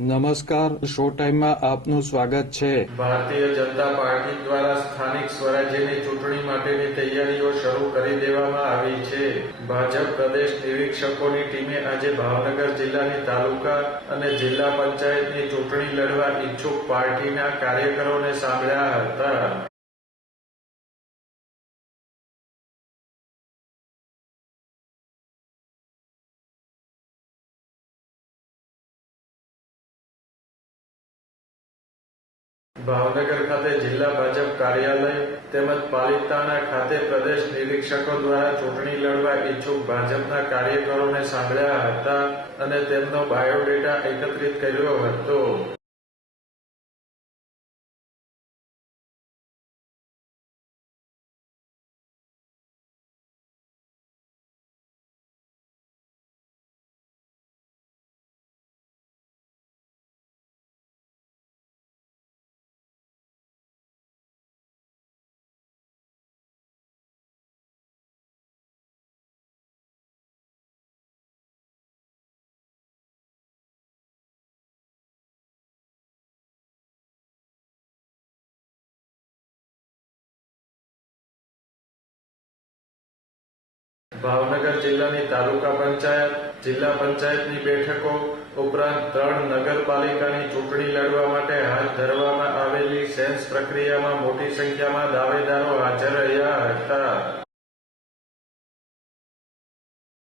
નમસ્કાર, શો ટાઈમમાં આપનું સ્વાગત છે। ભારતીય જનતા પાર્ટી દ્વારા સ્થાનિક સ્વરાજ્યની ચૂંટણી માટેની તૈયારીઓ શરૂ કરી દેવામાં આવી છે। ભાજપ પ્રદેશ નિરીક્ષકોની ટીમે આજે ભાવનગર જિલ્લાની તાલુકા અને જિલ્લા પંચાયતની ચૂંટણી લડવા ઈચ્છુક પાર્ટીના કાર્યકરોને સાંભળ્યા હતા। ભાવનગર ખાતે જિલ્લા ભાજપ કાર્યાલય તેમજ પાલિતાણા ખાતે પ્રદેશ નિરીક્ષકો દ્વારા ચૂંટણી લડવા ઈચ્છુક ભાજપના કાર્યકરોને સાંભળ્યા હતા અને તેમનો બાયોડેટા એકત્રિત કર્યો હતો। ભાવનગર જિલ્લાની તાલુકા પંચાયત, જિલ્લા પંચાયતની બેઠકો ઉપરાંત 3 નગરપાલિકાની ચૂંટણી લડવા માટે હાથ ધરવામાં આવેલી સેન્સ પ્રક્રિયામાં મોટી સંખ્યામાં દાવેદારો હાજર રહ્યા હતા।